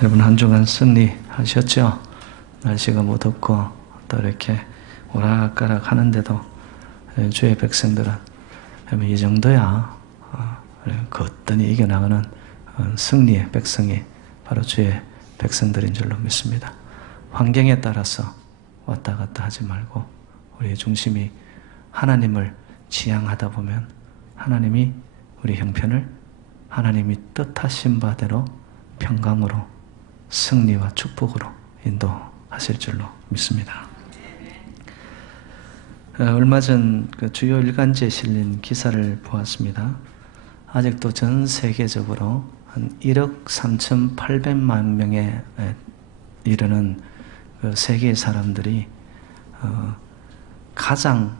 여러분 한 주간 승리하셨죠? 날씨가 뭐 덥고 또 이렇게 오락가락 하는데도 주의 백성들은 여러분 이 정도야 거뜬히 이겨나가는 승리의 백성이 바로 주의 백성들인 줄로 믿습니다. 환경에 따라서 왔다 갔다 하지 말고 우리의 중심이 하나님을 지향하다 보면 하나님이 우리 형편을 하나님이 뜻하신 바대로 평강으로 승리와 축복으로 인도하실 줄로 믿습니다. 얼마 전 그 주요 일간지에 실린 기사를 보았습니다. 아직도 전 세계적으로 한 1억 3,800만 명에 이르는 그 세계의 사람들이 가장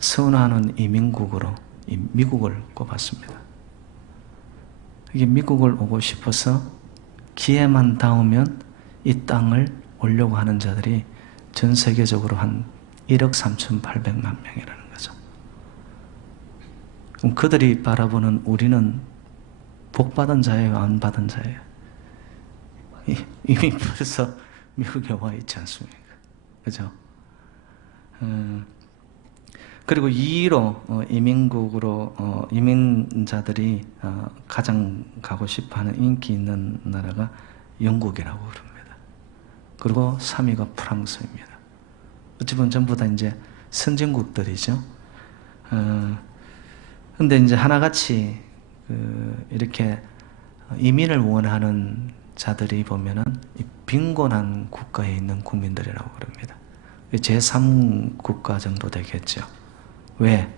선호하는 이민국으로 미국을 꼽았습니다. 이게 미국을 오고 싶어서 기회만 닿으면 이 땅을 오려고 하는 자들이 전 세계적으로 한 1억 3,800만 명이라는 거죠. 그럼 그들이 바라보는 우리는 복 받은 자예요, 안 받은 자예요? 이미 벌써 미국에 와 있지 않습니까? 그죠? 그리고 2위로 이민국으로 이민자들이 가장 가고 싶어하는 인기 있는 나라가 영국이라고 그럽니다. 그리고 3위가 프랑스입니다. 어찌 보면 전부 다 이제 선진국들이죠. 근데 이제 하나같이 이렇게 이민을 원하는 자들이 보면은 이 빈곤한 국가에 있는 국민들이라고 그럽니다. 제3국가 정도 되겠죠. 왜?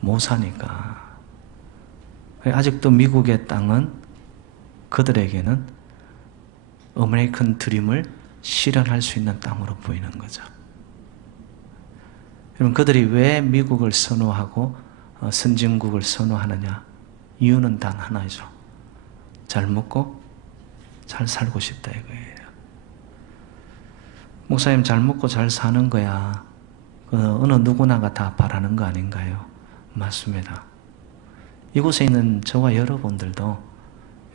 못 사니까. 아직도 미국의 땅은 그들에게는 아메리칸 드림을 실현할 수 있는 땅으로 보이는 거죠. 여러분, 그들이 왜 미국을 선호하고 선진국을 선호하느냐? 이유는 단 하나죠. 잘 먹고 잘 살고 싶다 이거예요. 목사님, 잘 먹고 잘 사는 거야 어느 누구나가 다 바라는 거 아닌가요? 맞습니다. 이곳에 있는 저와 여러분들도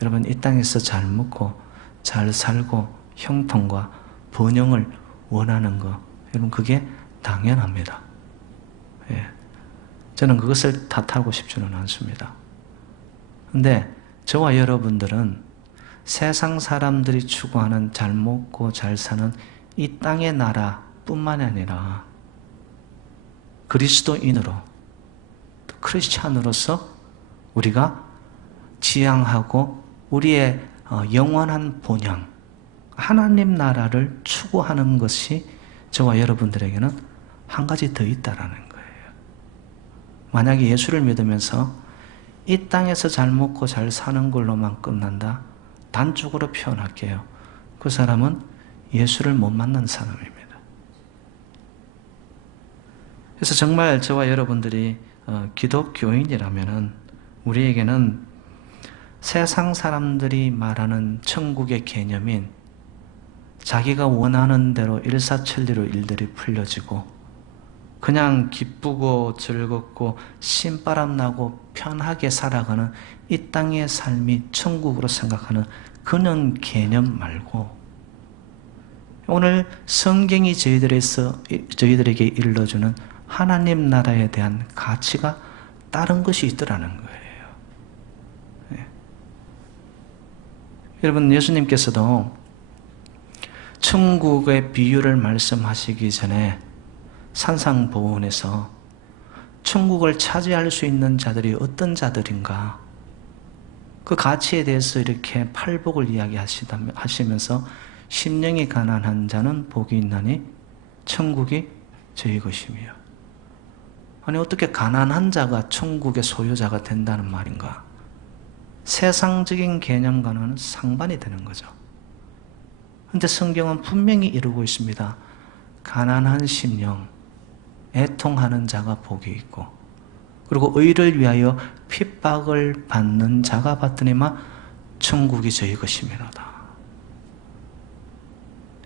여러분 이 땅에서 잘 먹고 잘 살고 형통과 번영을 원하는 거, 여러분 그게 당연합니다. 예. 저는 그것을 탓하고 싶지는 않습니다. 근데 저와 여러분들은 세상 사람들이 추구하는 잘 먹고 잘 사는 이 땅의 나라뿐만 아니라 그리스도인으로, 크리스찬으로서 우리가 지향하고 우리의 영원한 본향, 하나님 나라를 추구하는 것이 저와 여러분들에게는 한 가지 더 있다라는 거예요. 만약에 예수를 믿으면서 이 땅에서 잘 먹고 잘 사는 걸로만 끝난다? 단적으로 표현할게요. 그 사람은 예수를 못 만난 사람입니다. 그래서 정말 저와 여러분들이 기독교인이라면은 우리에게는 세상 사람들이 말하는 천국의 개념인 자기가 원하는 대로 일사천리로 일들이 풀려지고 그냥 기쁘고 즐겁고 신바람 나고 편하게 살아가는 이 땅의 삶이 천국으로 생각하는 그런 개념 말고 오늘 성경이 저희들에게 일러주는 하나님 나라에 대한 가치가 다른 것이 있더라는 거예요. 네. 여러분, 예수님께서도 천국의 비유를 말씀하시기 전에 산상보훈에서 천국을 차지할 수 있는 자들이 어떤 자들인가, 그 가치에 대해서 이렇게 팔복을 이야기하시면서 심령이 가난한 자는 복이 있나니 천국이 저희 것이며. 아니, 어떻게 가난한 자가 천국의 소유자가 된다는 말인가? 세상적인 개념과는 상반이 되는 거죠. 그런데 성경은 분명히 이루고 있습니다. 가난한 심령, 애통하는 자가 복이 있고, 그리고 의를 위하여 핍박을 받는 자가 받더니만 천국이 저희 것이미로다.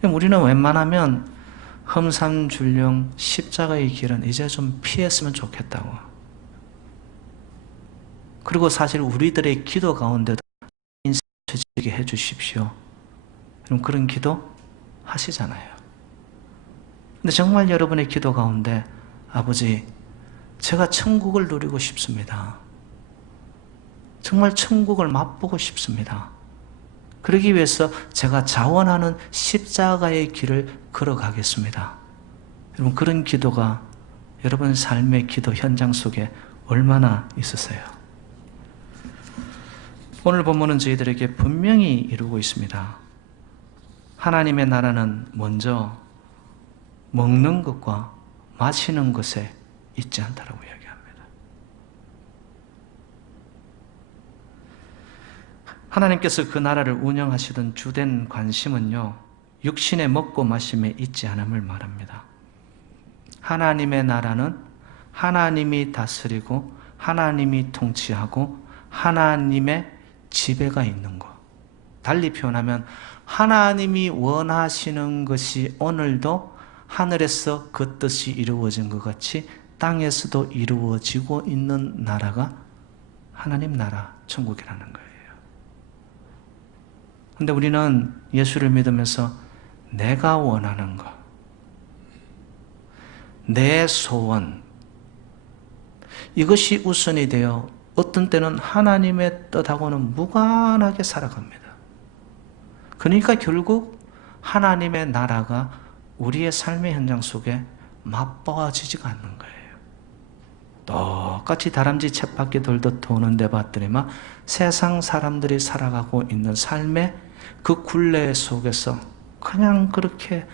우리는 웬만하면 험산줄령 십자가의 길은 이제 좀 피했으면 좋겠다고. 그리고 사실 우리들의 기도 가운데도 인생 처지게 해주십시오. 여러분 그런 기도 하시잖아요. 근데 정말 여러분의 기도 가운데 아버지, 제가 천국을 누리고 싶습니다. 정말 천국을 맛보고 싶습니다. 그러기 위해서 제가 자원하는 십자가의 길을 걸어가겠습니다. 여러분 그런 기도가 여러분 삶의 기도 현장 속에 얼마나 있으세요? 오늘 본문은 저희들에게 분명히 이루고 있습니다. 하나님의 나라는 먼저 먹는 것과 마시는 것에 있지 않다라고 이야기합니다. 하나님께서 그 나라를 운영하시던 주된 관심은요, 육신의 먹고 마심에 있지 않음을 말합니다. 하나님의 나라는 하나님이 다스리고 하나님이 통치하고 하나님의 지배가 있는 것. 달리 표현하면 하나님이 원하시는 것이 오늘도 하늘에서 그 뜻이 이루어진 것 같이 땅에서도 이루어지고 있는 나라가 하나님 나라, 천국이라는 거예요. 그런데 우리는 예수를 믿으면서 내가 원하는 것, 내 소원, 이것이 우선이 되어 어떤 때는 하나님의 뜻하고는 무관하게 살아갑니다. 그러니까 결국 하나님의 나라가 우리의 삶의 현장 속에 맛보아지지가 않는 거예요. 똑같이 다람쥐 쳇바퀴 돌듯 도는데 봤더니만 세상 사람들이 살아가고 있는 삶의 그 굴레 속에서 그냥 그렇게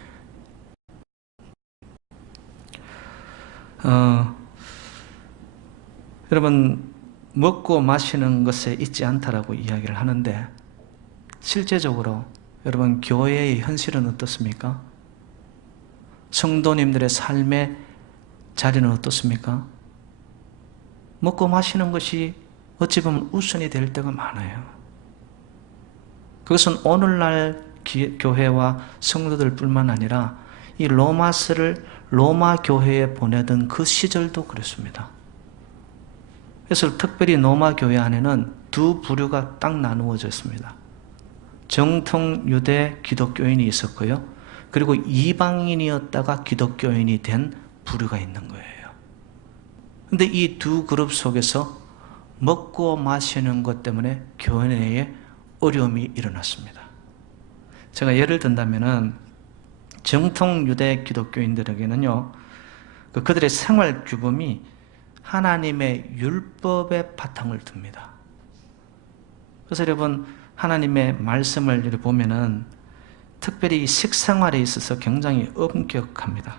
여러분 먹고 마시는 것에 있지 않다라고 이야기를 하는데 실제적으로 여러분 교회의 현실은 어떻습니까? 성도님들의 삶의 자리는 어떻습니까? 먹고 마시는 것이 어찌 보면 우선이 될 때가 많아요. 그것은 오늘날 교회와 성도들 뿐만 아니라 이 로마서를 로마 교회에 보내던 그 시절도 그랬습니다. 그래서 특별히 로마 교회 안에는 두 부류가 딱 나누어졌습니다. 정통 유대 기독교인이 있었고요. 그리고 이방인이었다가 기독교인이 된 부류가 있는 거예요. 그런데 이 두 그룹 속에서 먹고 마시는 것 때문에 교회 내에 어려움이 일어났습니다. 제가 예를 든다면은 정통 유대 기독교인들에게는요, 그들의 생활 규범이 하나님의 율법의 바탕을 둡니다. 그래서 여러분 하나님의 말씀을 보면은 특별히 식생활에 있어서 굉장히 엄격합니다.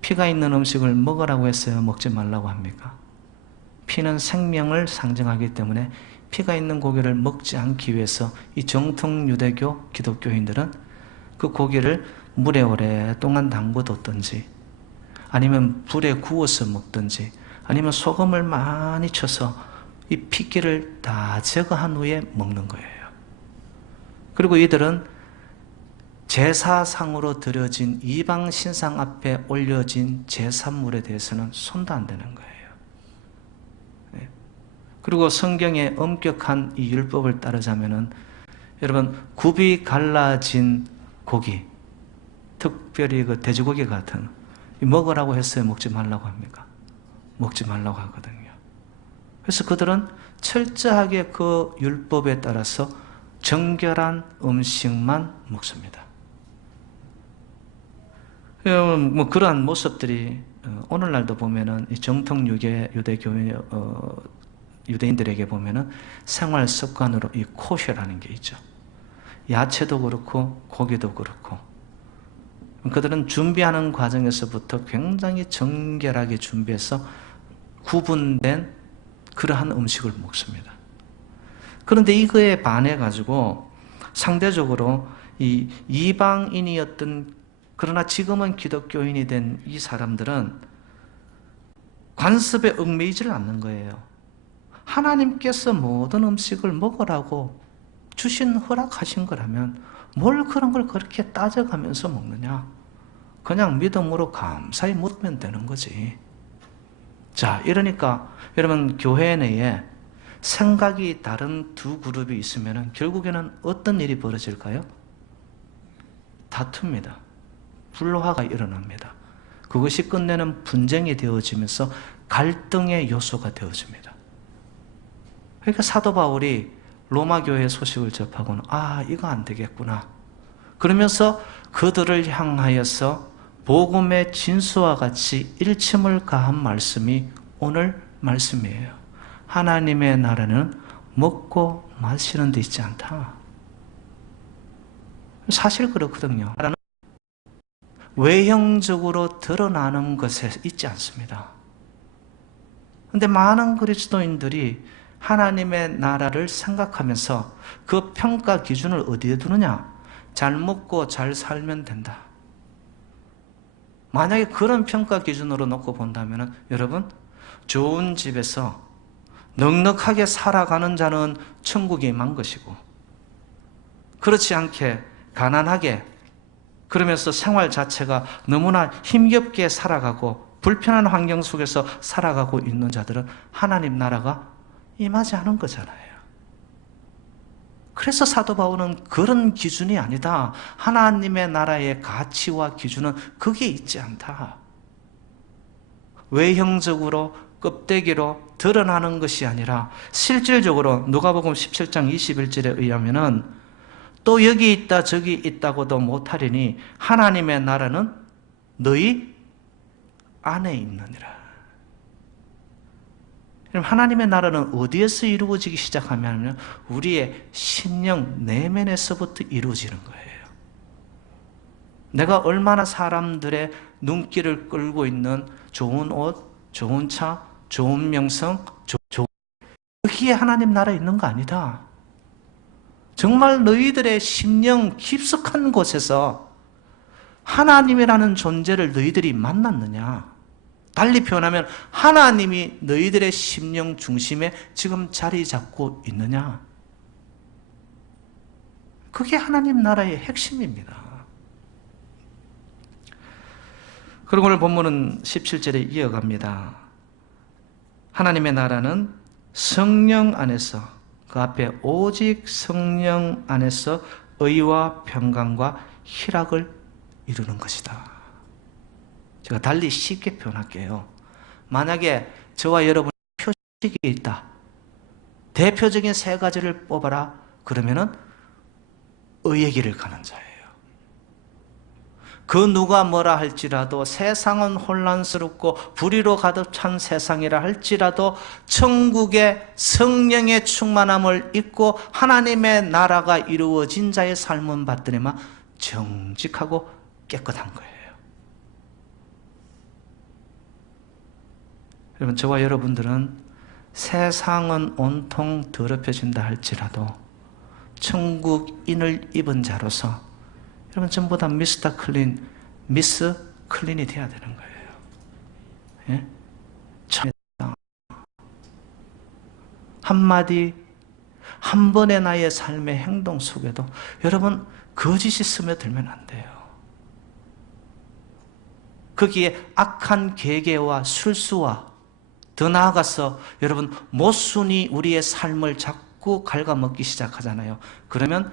피가 있는 음식을 먹으라고 했어요? 먹지 말라고 합니까? 피는 생명을 상징하기 때문에 피가 있는 고기를 먹지 않기 위해서 이 정통 유대교 기독교인들은 그 고기를 물에 오랫동안 담궈뒀든지 아니면 불에 구워서 먹든지 아니면 소금을 많이 쳐서 이 피기를 다 제거한 후에 먹는 거예요. 그리고 이들은 제사상으로 드려진 이방 신상 앞에 올려진 제사물에 대해서는 손도 안 대는 거예요. 그리고 성경의 엄격한 이 율법을 따르자면은 여러분 굽이 갈라진 고기, 특별히 그 돼지고기 같은 먹으라고 했어요? 먹지 말라고 합니까? 먹지 말라고 하거든요. 그래서 그들은 철저하게 그 율법에 따라서 정결한 음식만 먹습니다. 뭐 그러한 모습들이 오늘날도 보면은 정통 유대교회 유대인들에게 보면은 생활 습관으로 이 코셔라는 게 있죠. 야채도 그렇고 고기도 그렇고 그들은 준비하는 과정에서부터 굉장히 정결하게 준비해서 구분된 그러한 음식을 먹습니다. 그런데 이거에 반해 가지고 상대적으로 이 이방인이었던 그러나 지금은 기독교인이 된 이 사람들은 관습에 얽매이지를 않는 거예요. 하나님께서 모든 음식을 먹으라고 주신 허락하신 거라면 뭘 그런 걸 그렇게 따져가면서 먹느냐? 그냥 믿음으로 감사히 묻으면 되는 거지. 자, 이러니까 여러분 교회 내에 생각이 다른 두 그룹이 있으면 결국에는 어떤 일이 벌어질까요? 다툽니다. 불화가 일어납니다. 그것이 끝내는 분쟁이 되어지면서 갈등의 요소가 되어집니다. 그러니까 사도 바울이 로마 교회 소식을 접하고는 이거 안 되겠구나. 그러면서 그들을 향하여서 복음의 진수와 같이 일침을 가한 말씀이 오늘 말씀이에요. 하나님의 나라는 먹고 마시는 데 있지 않다. 사실 그렇거든요. 나라는 외형적으로 드러나는 것에 있지 않습니다. 그런데 많은 그리스도인들이 하나님의 나라를 생각하면서 그 평가 기준을 어디에 두느냐? 잘 먹고 잘 살면 된다. 만약에 그런 평가 기준으로 놓고 본다면 여러분, 좋은 집에서 넉넉하게 살아가는 자는 천국에 임한 것이고, 그렇지 않게 가난하게 그러면서 생활 자체가 너무나 힘겹게 살아가고 불편한 환경 속에서 살아가고 있는 자들은 하나님 나라가 임하지 않은 거잖아요. 그래서 사도 바울은 그런 기준이 아니다. 하나님의 나라의 가치와 기준은 거기에 있지 않다. 외형적으로 껍데기로 드러나는 것이 아니라 실질적으로 누가복음 17장 21절에 의하면은 또 여기 있다 저기 있다고도 못하리니 하나님의 나라는 너희 안에 있느니라. 그럼 하나님의 나라는 어디에서 이루어지기 시작하면 우리의 심령 내면에서부터 이루어지는 거예요. 내가 얼마나 사람들의 눈길을 끌고 있는 좋은 옷, 좋은 차, 좋은 명성, 여기에 하나님 나라 있는 거 아니다. 정말 너희들의 심령 깊숙한 곳에서 하나님이라는 존재를 너희들이 만났느냐? 달리 표현하면 하나님이 너희들의 심령 중심에 지금 자리 잡고 있느냐? 그게 하나님 나라의 핵심입니다. 그리고 오늘 본문은 17절에 이어갑니다. 하나님의 나라는 성령 안에서, 그 앞에 오직 성령 안에서 의와 평강과 희락을 이루는 것이다. 제가 달리 쉽게 표현할게요. 만약에 저와 여러분의 표식이 있다. 대표적인 세 가지를 뽑아라. 그러면은 의의 길을 가는 자예요. 그 누가 뭐라 할지라도 세상은 혼란스럽고 불의로 가득 찬 세상이라 할지라도 천국의 성령의 충만함을 입고 하나님의 나라가 이루어진 자의 삶은 받더니만 정직하고 깨끗한 거예요. 여러분, 저와 여러분들은 세상은 온통 더럽혀진다 할지라도 천국인을 입은 자로서 여러분 전부 다 미스터 클린, 미스 클린이 돼야 되는 거예요. 예? 한마디, 한 번의 나의 삶의 행동 속에도 여러분 거짓이 스며들면 안 돼요. 거기에 악한 계계와 술수와 더 나아가서 여러분 모순이 우리의 삶을 자꾸 갉아먹기 시작하잖아요. 그러면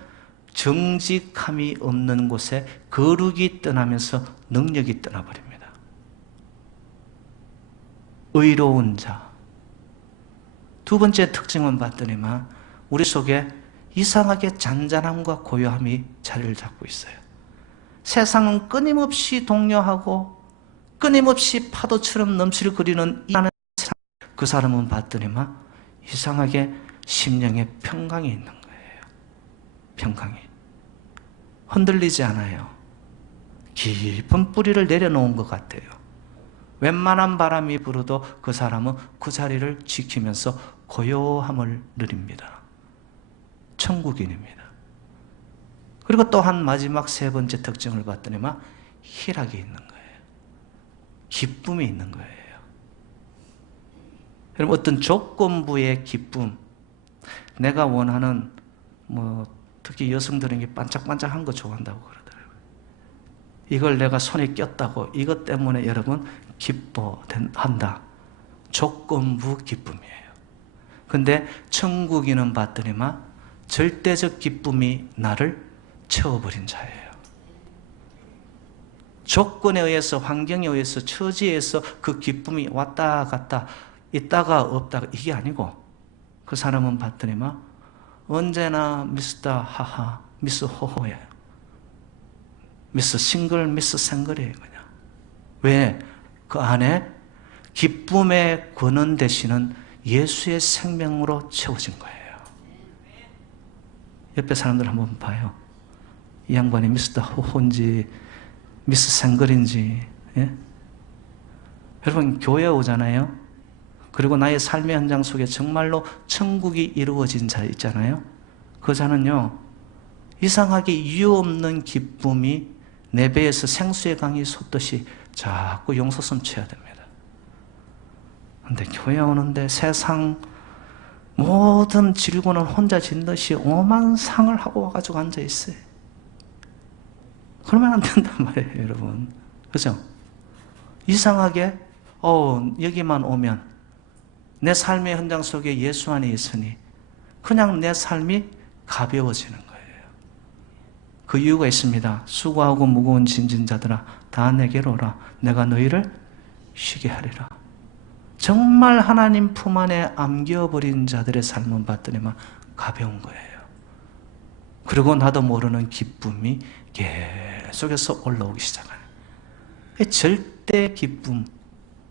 정직함이 없는 곳에 거룩이 떠나면서 능력이 떠나버립니다. 의로운 자. 두 번째 특징은 봤더니만 우리 속에 이상하게 잔잔함과 고요함이 자리를 잡고 있어요. 세상은 끊임없이 동요하고 끊임없이 파도처럼 넘실거리는 그 사람은 봤더니만 이상하게 심령에 평강이 있는 거예요. 평강이 흔들리지 않아요. 깊은 뿌리를 내려놓은 것 같아요. 웬만한 바람이 불어도 그 사람은 그 자리를 지키면서 고요함을 누립니다. 천국인입니다. 그리고 또한 마지막 세 번째 특징을 봤더니만 희락이 있는 거예요. 기쁨이 있는 거예요. 여러분, 어떤 조건부의 기쁨, 내가 원하는 특히 여성들은 게 반짝반짝한 거 좋아한다고 그러더라고요. 이걸 내가 손에 꼈다고 이것 때문에 여러분 기뻐한다. 조건부 기쁨이에요. 근데 천국인은 봤더니만 절대적 기쁨이 나를 채워버린 자예요. 조건에 의해서, 환경에 의해서, 처지에 의해서 그 기쁨이 왔다 갔다 있다가 없다가 이게 아니고 그 사람은 봤더니만 언제나 미스터 하하, 미스 호호예요. 미스 싱글, 미스 생글이에요 그냥. 왜? 그 안에 기쁨의 근원 되시는 예수의 생명으로 채워진 거예요. 옆에 사람들 한번 봐요. 이 양반이 미스터 호호인지 미스 생글인지. 예? 여러분 교회 오잖아요. 그리고 나의 삶의 현장 속에 정말로 천국이 이루어진 자 있잖아요. 그 자는요, 이상하게 이유 없는 기쁨이 내 배에서 생수의 강이 솟듯이 자꾸 용솟음 쳐야 됩니다. 근데 교회 오는데 세상 모든 질고는 혼자 진 듯이 오만 상을 하고 와가지고 앉아있어요. 그러면 안 된단 말이에요, 여러분. 그죠? 이상하게, 여기만 오면 내 삶의 현장 속에 예수 안에 있으니 그냥 내 삶이 가벼워지는 거예요. 그 이유가 있습니다. 수고하고 무거운 짐진 자들아 다 내게로 오라. 내가 너희를 쉬게 하리라. 정말 하나님 품 안에 안겨버린 자들의 삶은 봤더니만 가벼운 거예요. 그리고 나도 모르는 기쁨이 계속해서 올라오기 시작해요. 절대 기쁨,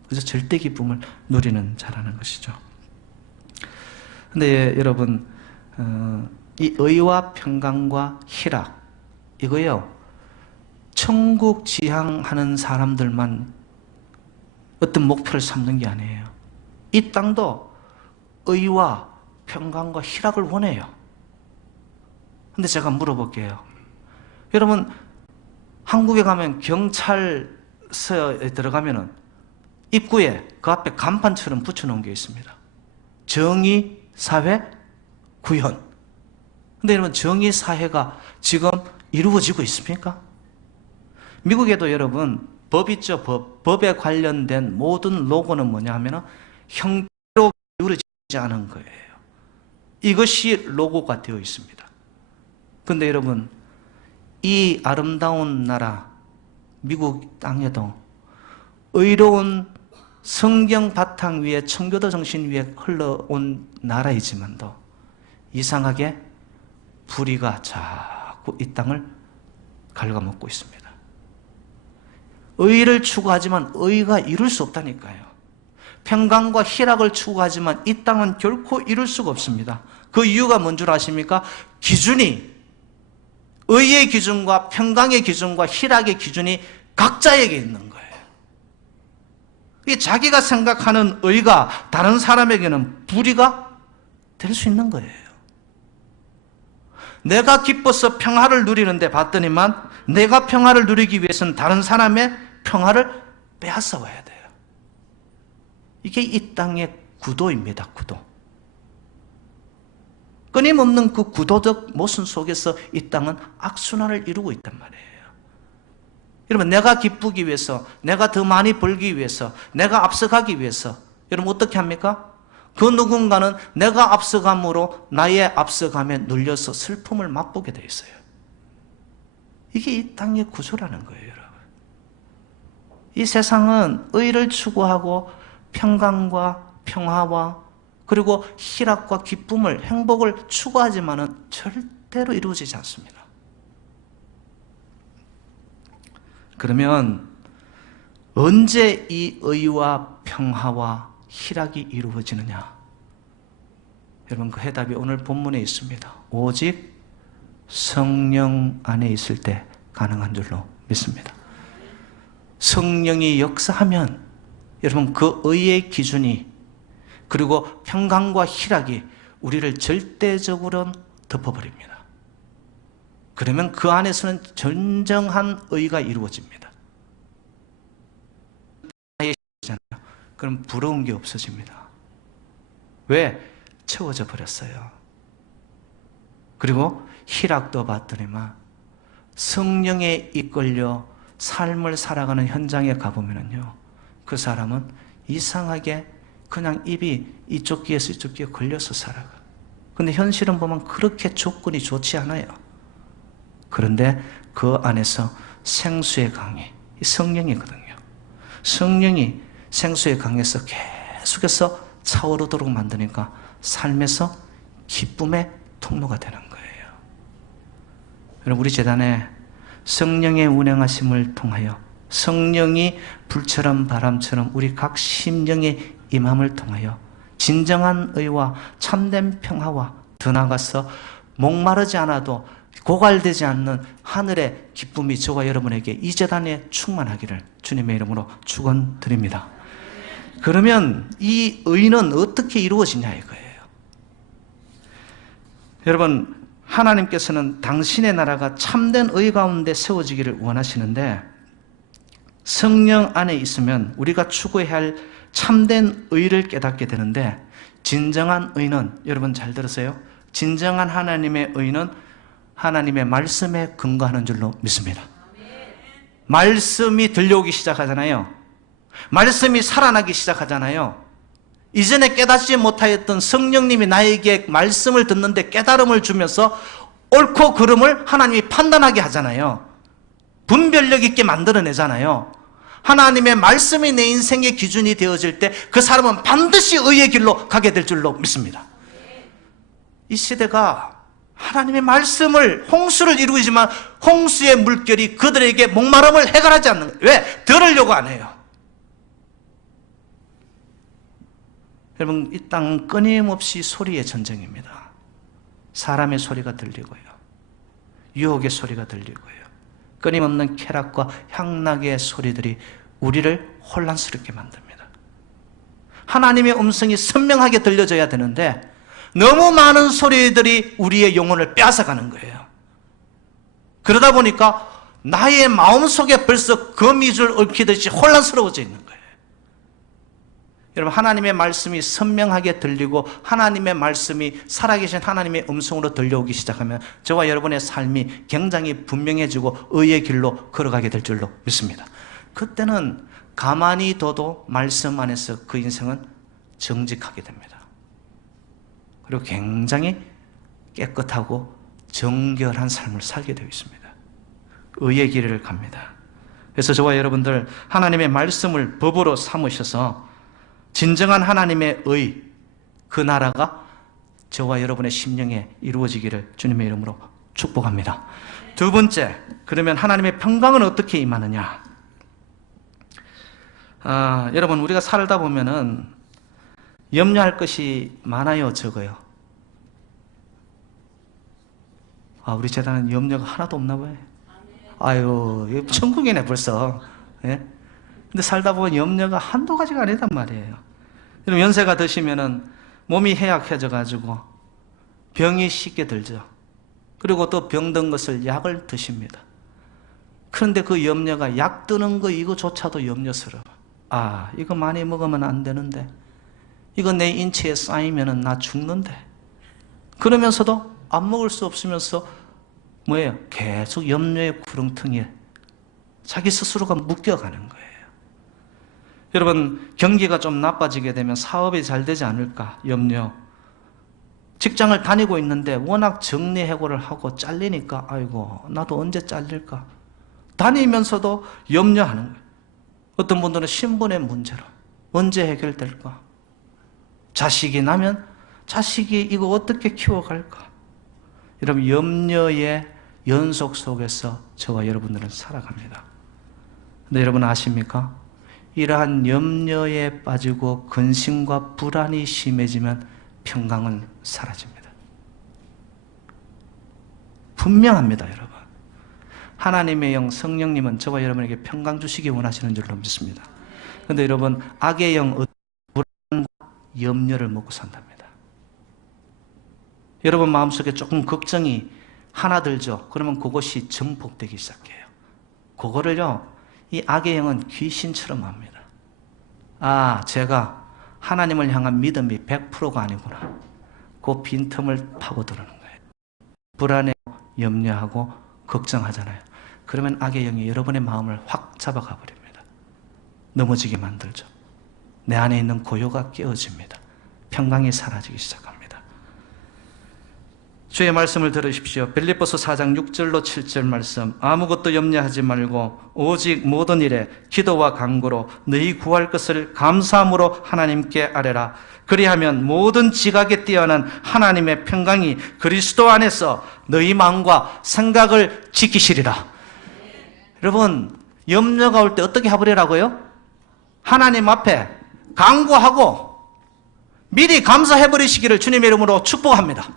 그래서 절대 기쁨을 누리는 자라는 것이죠. 근데 여러분, 이 의와 평강과 희락, 이거요, 천국 지향하는 사람들만 어떤 목표를 삼는 게 아니에요. 이 땅도 의와 평강과 희락을 원해요. 근데 제가 물어볼게요. 여러분, 한국에 가면 경찰서에 들어가면은 입구에 그 앞에 간판처럼 붙여놓은 게 있습니다. 정의, 사회, 구현. 근데 여러분, 정의 사회가 지금 이루어지고 있습니까? 미국에도 여러분, 법 있죠, 법. 법에 관련된 모든 로고는 뭐냐 하면 형태로 기울어지지 않은 거예요. 이것이 로고가 되어 있습니다. 근데 여러분, 이 아름다운 나라, 미국 땅에도 의로운 성경 바탕 위에 청교도 정신 위에 흘러온 나라이지만도 이상하게 불의가 자꾸 이 땅을 갉아먹고 있습니다. 의를 추구하지만 의가 이룰 수 없다니까요. 평강과 희락을 추구하지만 이 땅은 결코 이룰 수가 없습니다. 그 이유가 뭔 줄 아십니까? 기준이, 의의 기준과 평강의 기준과 희락의 기준이 각자에게 있는 거예요. 자기가 생각하는 의가 다른 사람에게는 불의가 될 수 있는 거예요. 내가 기뻐서 평화를 누리는데 봤더니만 내가 평화를 누리기 위해서는 다른 사람의 평화를 빼앗아 와야 돼요. 이게 이 땅의 구도입니다. 구도. 끊임없는 그 구도적 모순 속에서 이 땅은 악순환을 이루고 있단 말이에요. 여러분, 내가 기쁘기 위해서, 내가 더 많이 벌기 위해서, 내가 앞서가기 위해서 여러분 어떻게 합니까? 그 누군가는 내가 앞서감으로 나의 앞서감에 눌려서 슬픔을 맛보게 되어 있어요. 이게 이 땅의 구조라는 거예요, 여러분. 이 세상은 의를 추구하고 평강과 평화와 그리고 희락과 기쁨을, 행복을 추구하지만은 절대로 이루어지지 않습니다. 그러면 언제 이 의와 평화와 희락이 이루어지느냐? 여러분, 그 해답이 오늘 본문에 있습니다. 오직 성령 안에 있을 때 가능한 줄로 믿습니다. 성령이 역사하면 여러분, 그 의의 기준이 그리고 평강과 희락이 우리를 절대적으로 덮어버립니다. 그러면 그 안에서는 진정한 의가 이루어집니다. 그럼 부러운 게 없어집니다. 왜? 채워져 버렸어요. 그리고 희락도 봤더니만 성령에 이끌려 삶을 살아가는 현장에 가보면요, 그 사람은 이상하게 그냥 입이 이쪽 귀에서 이쪽 귀에 걸려서 살아가. 근데 현실은 보면 그렇게 조건이 좋지 않아요. 그런데 그 안에서 생수의 강이 이 성령이거든요. 성령이 생수의 강에서 계속해서 차오르도록 만드니까 삶에서 기쁨의 통로가 되는 거예요. 여러분, 우리 재단에 성령의 운행하심을 통하여 성령이 불처럼 바람처럼 우리 각 심령의 임함을 통하여 진정한 의와 참된 평화와 더 나아가서 목마르지 않아도 고갈되지 않는 하늘의 기쁨이 저와 여러분에게 이 재단에 충만하기를 주님의 이름으로 축원드립니다. 그러면 이 의는 어떻게 이루어지냐 이거예요. 여러분, 하나님께서는 당신의 나라가 참된 의 가운데 세워지기를 원하시는데 성령 안에 있으면 우리가 추구해야 할 참된 의를 깨닫게 되는데 진정한 의는, 여러분 잘 들으세요. 진정한 하나님의 의는 하나님의 말씀에 근거하는 줄로 믿습니다. 말씀이 들려오기 시작하잖아요. 말씀이 살아나기 시작하잖아요. 이전에 깨닫지 못하였던 성령님이 나에게 말씀을 듣는데 깨달음을 주면서 옳고 그름을 하나님이 판단하게 하잖아요. 분별력 있게 만들어내잖아요. 하나님의 말씀이 내 인생의 기준이 되어질 때 그 사람은 반드시 의의 길로 가게 될 줄로 믿습니다. 이 시대가 하나님의 말씀을, 홍수를 이루지만 홍수의 물결이 그들에게 목마름을 해결하지 않는 거예요. 왜? 들으려고 안 해요. 여러분, 이 땅은 끊임없이 소리의 전쟁입니다. 사람의 소리가 들리고요, 유혹의 소리가 들리고요, 끊임없는 쾌락과 향락의 소리들이 우리를 혼란스럽게 만듭니다. 하나님의 음성이 선명하게 들려져야 되는데 너무 많은 소리들이 우리의 영혼을 빼앗아가는 거예요. 그러다 보니까 나의 마음속에 벌써 거미줄 얽히듯이 혼란스러워져 있는 거예요. 여러분, 하나님의 말씀이 선명하게 들리고 하나님의 말씀이 살아계신 하나님의 음성으로 들려오기 시작하면 저와 여러분의 삶이 굉장히 분명해지고 의의 길로 걸어가게 될 줄로 믿습니다. 그때는 가만히 둬도 말씀 안에서 그 인생은 정직하게 됩니다. 그리고 굉장히 깨끗하고 정결한 삶을 살게 되어 있습니다. 의의 길을 갑니다. 그래서 저와 여러분들 하나님의 말씀을 법으로 삼으셔서 진정한 하나님의 의, 그 나라가 저와 여러분의 심령에 이루어지기를 주님의 이름으로 축복합니다. 두 번째, 그러면 하나님의 평강은 어떻게 임하느냐? 여러분, 우리가 살다 보면은 염려할 것이 많아요, 적어요? 우리 재단은 염려가 하나도 없나 봐요. 아유, 천국이네 벌써. 예? 근데 살다 보면 염려가 한두 가지가 아니단 말이에요. 여러분, 연세가 드시면은 몸이 해약해져가지고 병이 쉽게 들죠. 그리고 또 병든 것을 약을 드십니다. 그런데 그 염려가 약 드는 거 이거조차도 염려스러워. 이거 많이 먹으면 안 되는데, 이거 내 인체에 쌓이면은 나 죽는데. 그러면서도 안 먹을 수 없으면서 뭐예요? 계속 염려의 구렁텅이에 자기 스스로가 묶여가는 거예요. 여러분, 경기가 좀 나빠지게 되면 사업이 잘 되지 않을까 염려. 직장을 다니고 있는데 워낙 정리해고를 하고 잘리니까 아이고 나도 언제 잘릴까. 다니면서도 염려하는 거예요. 어떤 분들은 신분의 문제로 언제 해결될까. 자식이 나면 자식이 이거 어떻게 키워갈까. 여러분, 염려의 연속 속에서 저와 여러분들은 살아갑니다. 근데 여러분 아십니까? 이러한 염려에 빠지고 근심과 불안이 심해지면 평강은 사라집니다. 분명합니다, 여러분. 하나님의 영 성령님은 저와 여러분에게 평강 주시기 원하시는 줄로 믿습니다. 그런데 여러분, 악의 영 불안과 염려를 먹고 산답니다. 여러분 마음속에 조금 걱정이 하나 들죠. 그러면 그것이 증폭되기 시작해요. 그거를요, 이 악의 영은 귀신처럼 합니다. 제가 하나님을 향한 믿음이 100%가 아니구나. 그 빈틈을 파고드는 거예요. 불안해, 염려하고 걱정하잖아요. 그러면 악의 영이 여러분의 마음을 확 잡아가 버립니다. 넘어지게 만들죠. 내 안에 있는 고요가 깨어집니다. 평강이 사라지기 시작합니다. 주의 말씀을 들으십시오. 빌립보서 4장 6절로 7절 말씀. 아무것도 염려하지 말고 오직 모든 일에 기도와 간구로 너희 구할 것을 감사함으로 하나님께 아뢰라. 그리하면 모든 지각에 뛰어난 하나님의 평강이 그리스도 안에서 너희 마음과 생각을 지키시리라. 여러분, 염려가 올 때 어떻게 해버리라고요? 하나님 앞에 간구하고 미리 감사해버리시기를 주님의 이름으로 축복합니다.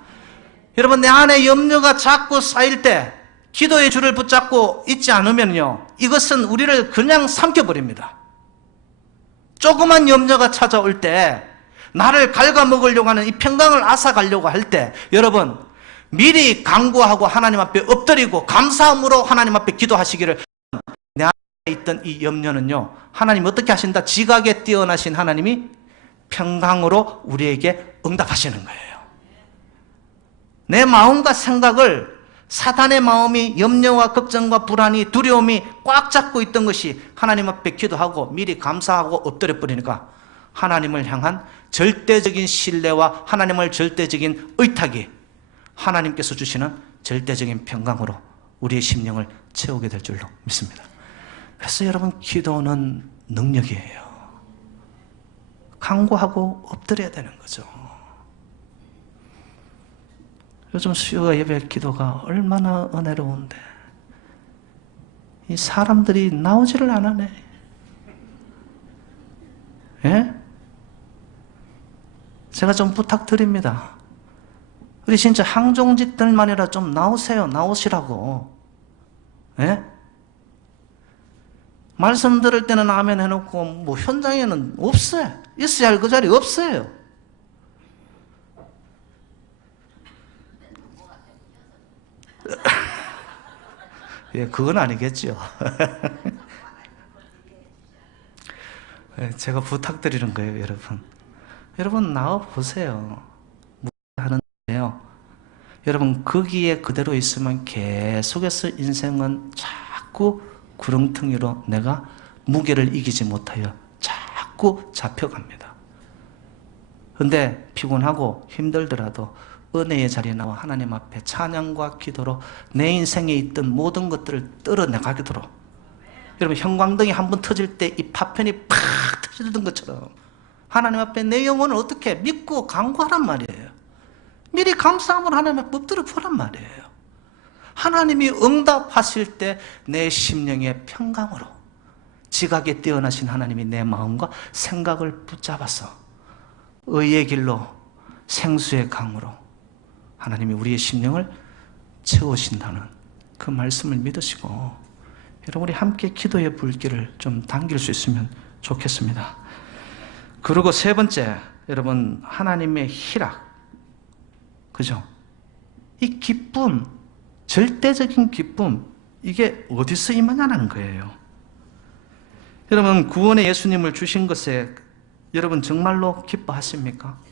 여러분, 내 안에 염려가 자꾸 쌓일 때 기도의 줄을 붙잡고 있지 않으면요, 이것은 우리를 그냥 삼켜버립니다. 조그만 염려가 찾아올 때 나를 갉아먹으려고 하는 이 평강을 앗아가려고 할 때 여러분, 미리 간구하고 하나님 앞에 엎드리고 감사함으로 하나님 앞에 기도하시기를. 내 안에 있던 이 염려는요, 하나님 어떻게 하신다? 지각에 뛰어나신 하나님이 평강으로 우리에게 응답하시는 거예요. 내 마음과 생각을 사단의 마음이 염려와 걱정과 불안이 두려움이 꽉 잡고 있던 것이 하나님 앞에 기도하고 미리 감사하고 엎드려 버리니까 하나님을 향한 절대적인 신뢰와 하나님을 절대적인 의탁이 하나님께서 주시는 절대적인 평강으로 우리의 심령을 채우게 될 줄로 믿습니다. 그래서 여러분, 기도는 능력이에요. 간구하고 엎드려야 되는 거죠. 요즘 수요가 예배 기도가 얼마나 은혜로운데 이 사람들이 나오지를 않아네. 예? 제가 좀 부탁드립니다. 우리 진짜 항종직들만이라 좀 나오세요. 나오시라고. 예? 말씀 들을 때는 아멘 해놓고 뭐 현장에는 없어요. 있어야 할 그 자리 없어요. 예, 그건 아니겠죠. 제가 부탁드리는 거예요, 여러분. 여러분, 나와 보세요. 하는데요. 여러분, 거기에 그대로 있으면 계속해서 인생은 자꾸 구렁텅이로 내가 무게를 이기지 못하여 자꾸 잡혀갑니다. 근데 피곤하고 힘들더라도 은혜의 자리에 나와 하나님 앞에 찬양과 기도로 내 인생에 있던 모든 것들을 떨어내가도록, 여러분, 형광등이 한번 터질 때 이 파편이 팍 터지던 것처럼 하나님 앞에 내 영혼을 어떻게 믿고 간구하란 말이에요. 미리 감사함을 하나님 앞에 엎드려 보란 말이에요. 하나님이 응답하실 때 내 심령의 평강으로 지각에 뛰어나신 하나님이 내 마음과 생각을 붙잡아서 의의 길로 생수의 강으로 하나님이 우리의 심령을 채우신다는 그 말씀을 믿으시고, 여러분, 우리 함께 기도의 불길을 좀 당길 수 있으면 좋겠습니다. 그리고 세 번째, 여러분, 하나님의 희락. 그죠? 이 기쁨, 절대적인 기쁨, 이게 어디서 임하냐는 거예요. 여러분, 구원의 예수님을 주신 것에 여러분 정말로 기뻐하십니까?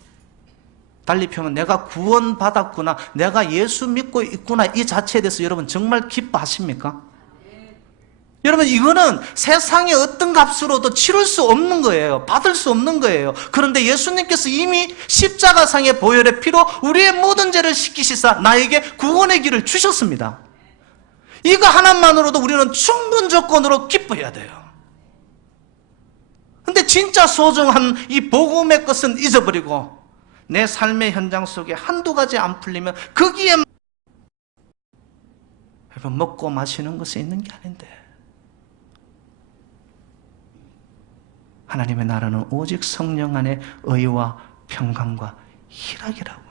달리 표현하면 내가 구원받았구나, 내가 예수 믿고 있구나, 이 자체에 대해서 여러분 정말 기뻐하십니까? 여러분, 이거는 세상의 어떤 값으로도 치를 수 없는 거예요. 받을 수 없는 거예요. 그런데 예수님께서 이미 십자가상의 보혈의 피로 우리의 모든 죄를 씻기시사 나에게 구원의 길을 주셨습니다. 이거 하나만으로도 우리는 충분 조건으로 기뻐해야 돼요. 근데 진짜 소중한 이 복음의 것은 잊어버리고 내 삶의 현장 속에 한두 가지 안 풀리면 거기에 먹고 마시는 것이 있는 게 아닌데, 하나님의 나라는 오직 성령 안에 의와 평강과 희락이라고.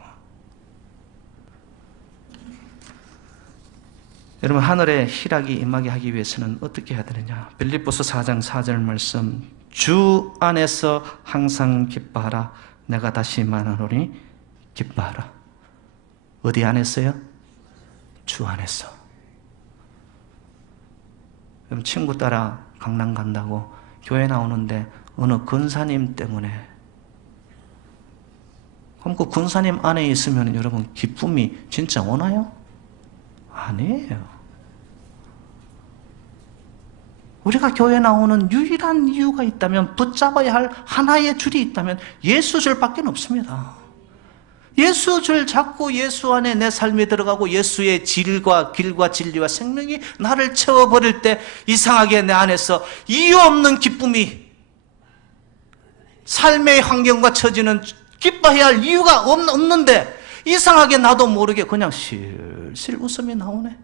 여러분, 하늘의 희락이 임하게 하기 위해서는 어떻게 해야 되느냐? 빌립보서 4장 4절 말씀, 주 안에서 항상 기뻐하라. 내가 다시 말하노니 기뻐하라. 어디 안에서요? 주 안에서. 그럼 친구 따라 강남 간다고 교회 나오는데 어느 권사님 때문에, 그럼 그 권사님 안에 있으면 여러분 기쁨이 진짜 오나요? 아니에요. 우리가 교회 나오는 유일한 이유가 있다면, 붙잡아야 할 하나의 줄이 있다면 예수 줄밖에 없습니다. 예수 줄 잡고 예수 안에 내 삶이 들어가고 예수의 질과 길과 진리와 생명이 나를 채워버릴 때 이상하게 내 안에서 이유 없는 기쁨이, 삶의 환경과 처지는 기뻐해야 할 이유가 없는데 이상하게 나도 모르게 그냥 실실 웃음이 나오네.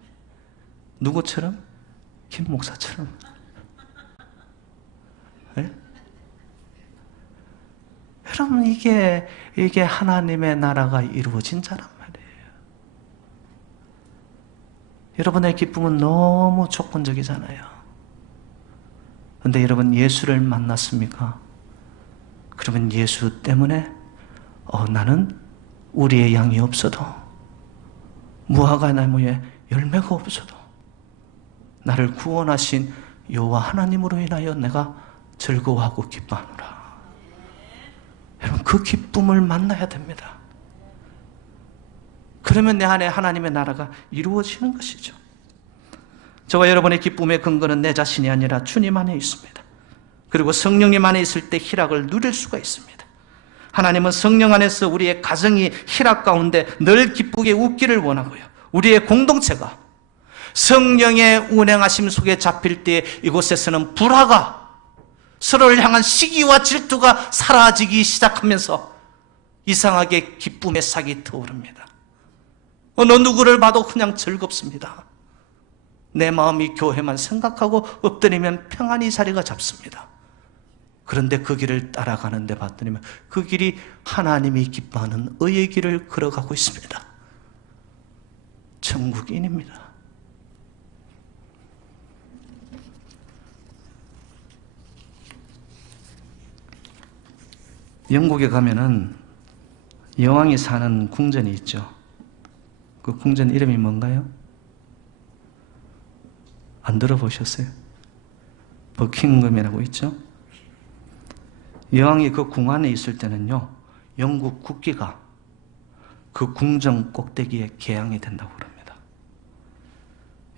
누구처럼? 김 목사처럼. 네? 여러분, 이게 하나님의 나라가 이루어진 자란 말이에요. 여러분의 기쁨은 너무 조건적이잖아요. 그런데 여러분, 예수를 만났습니까? 그러면 예수 때문에 나는 우리의 양이 없어도, 무화과 나무에 열매가 없어도 나를 구원하신 여호와 하나님으로 인하여 내가 즐거워하고 기뻐하노라. 여러분, 그 기쁨을 만나야 됩니다. 그러면 내 안에 하나님의 나라가 이루어지는 것이죠. 저와 여러분의 기쁨의 근거는 내 자신이 아니라 주님 안에 있습니다. 그리고 성령님 안에 있을 때 희락을 누릴 수가 있습니다. 하나님은 성령 안에서 우리의 가정이 희락 가운데 늘 기쁘게 웃기를 원하고요, 우리의 공동체가 성령의 운행하심 속에 잡힐 때 이곳에서는 불화가, 서로를 향한 시기와 질투가 사라지기 시작하면서 이상하게 기쁨의 싹이 터오릅니다. 어느 누구를 봐도 그냥 즐겁습니다. 내 마음이 교회만 생각하고 엎드리면 평안히 자리가 잡습니다. 그런데 그 길을 따라가는데 봤더니 그 길이 하나님이 기뻐하는 의의 길을 걸어가고 있습니다. 천국인입니다. 영국에 가면은 여왕이 사는 궁전이 있죠. 그 궁전 이름이 뭔가요? 안 들어보셨어요? 버킹엄이라고 있죠. 여왕이 그 궁 안에 있을 때는요, 영국 국기가 그 궁전 꼭대기에 개양이 된다고 그럽니다.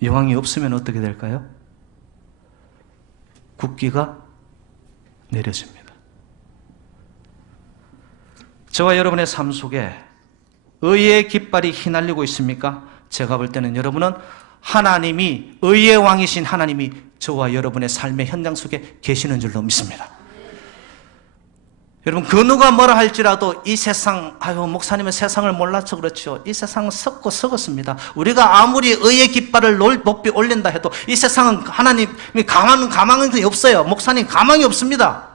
여왕이 없으면 어떻게 될까요? 국기가 내려집니다. 저와 여러분의 삶 속에 의의 깃발이 휘날리고 있습니까? 제가 볼 때는 여러분은 하나님이, 의의 왕이신 하나님이 저와 여러분의 삶의 현장 속에 계시는 줄로 믿습니다. 여러분, 그 누가 뭐라 할지라도 이 세상, 목사님은 세상을 몰라서 그렇죠. 이 세상은 썩었습니다. 우리가 아무리 의의 깃발을 높이 올린다 해도 이 세상은 하나님이 가망이 없어요. 목사님 가망이 없습니다.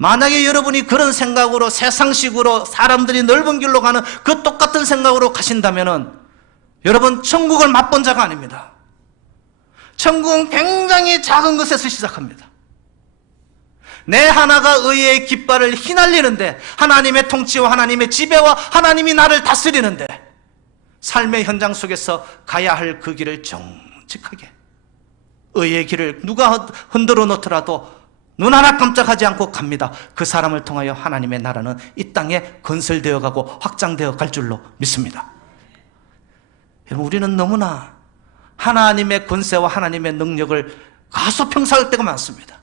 만약에 여러분이 그런 생각으로, 세상식으로 사람들이 넓은 길로 가는 그 똑같은 생각으로 가신다면은 여러분, 천국을 맛본 자가 아닙니다. 천국은 굉장히 작은 것에서 시작합니다. 내 하나가 의의 깃발을 휘날리는데, 하나님의 통치와 하나님의 지배와 하나님이 나를 다스리는데, 삶의 현장 속에서 가야 할 그 길을 정직하게, 의의 길을 누가 흔들어 놓더라도 눈 하나 깜짝하지 않고 갑니다. 그 사람을 통하여 하나님의 나라는 이 땅에 건설되어 가고 확장되어 갈 줄로 믿습니다. 여러분, 우리는 너무나 하나님의 권세와 하나님의 능력을 가소평사할 때가 많습니다.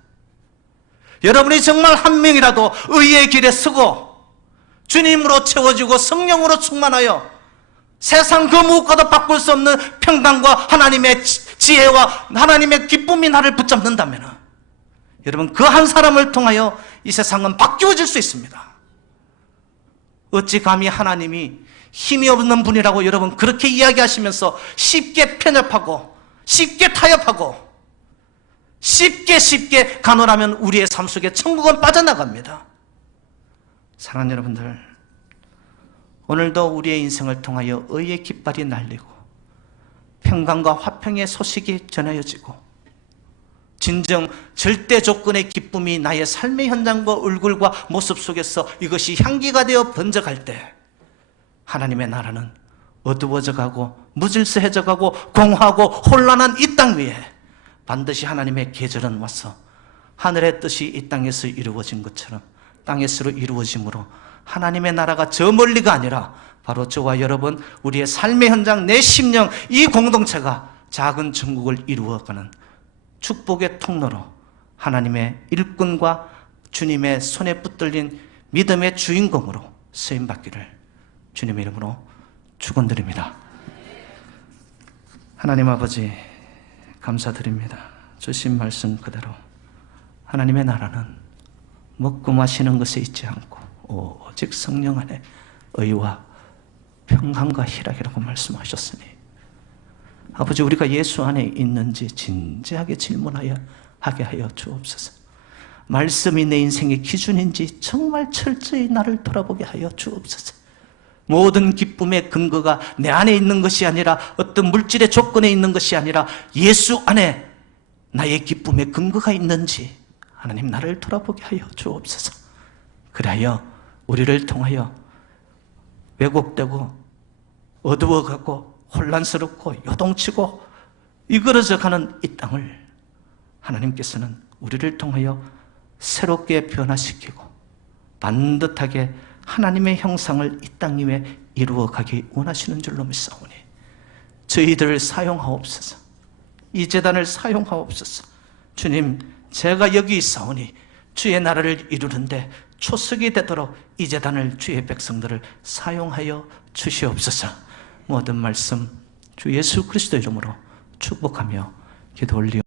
여러분이 정말 한 명이라도 의의 길에 서고 주님으로 채워지고 성령으로 충만하여 세상 그 무엇과도 바꿀 수 없는 평강과 하나님의 지혜와 하나님의 기쁨이 나를 붙잡는다면 여러분, 그 한 사람을 통하여 이 세상은 바뀌어질 수 있습니다. 어찌 감히 하나님이 힘이 없는 분이라고 여러분 그렇게 이야기하시면서 쉽게 편협하고 쉽게 타협하고 쉽게 가노라면 우리의 삶 속에 천국은 빠져나갑니다. 사랑하는 여러분들, 오늘도 우리의 인생을 통하여 의의 깃발이 날리고 평강과 화평의 소식이 전해지고 진정 절대 조건의 기쁨이 나의 삶의 현장과 얼굴과 모습 속에서 이것이 향기가 되어 번져갈 때 하나님의 나라는 어두워져 가고 무질서해져 가고 공허하고 혼란한 이 땅 위에 반드시 하나님의 계절은 와서 하늘의 뜻이 이 땅에서 이루어진 것처럼 땅에서 이루어짐으로 하나님의 나라가 저 멀리가 아니라 바로 저와 여러분, 우리의 삶의 현장, 내 심령, 이 공동체가 작은 천국을 이루어가는 축복의 통로로 하나님의 일꾼과 주님의 손에 붙들린 믿음의 주인공으로 쓰임받기를 주님의 이름으로 축원드립니다. 하나님 아버지 감사드립니다. 주신 말씀 그대로 하나님의 나라는 먹고 마시는 것에 있지 않고 오직 성령 안에 의와 평강과 희락이라고 말씀하셨으니 아버지 우리가 예수 안에 있는지 진지하게 질문하여 하게 하여 주옵소서. 말씀이 내 인생의 기준인지 정말 철저히 나를 돌아보게 하여 주옵소서. 모든 기쁨의 근거가 내 안에 있는 것이 아니라 어떤 물질의 조건에 있는 것이 아니라 예수 안에 나의 기쁨의 근거가 있는지 하나님 나를 돌아보게 하여 주옵소서. 그리하여 우리를 통하여 왜곡되고 어두워가고 혼란스럽고 요동치고 이그러져가는 이 땅을 하나님께서는 우리를 통하여 새롭게 변화시키고 반듯하게 하나님의 형상을 이 땅 위에 이루어가기 원하시는 줄로 믿사오니 저희들을 사용하옵소서. 이 제단을 사용하옵소서. 주님, 제가 여기 있사오니 주의 나라를 이루는데 초석이 되도록 이 제단을 주의 백성들을 사용하여 주시옵소서. 모든 말씀 주 예수 그리스도 이름으로 축복하며 기도 올리옵소서.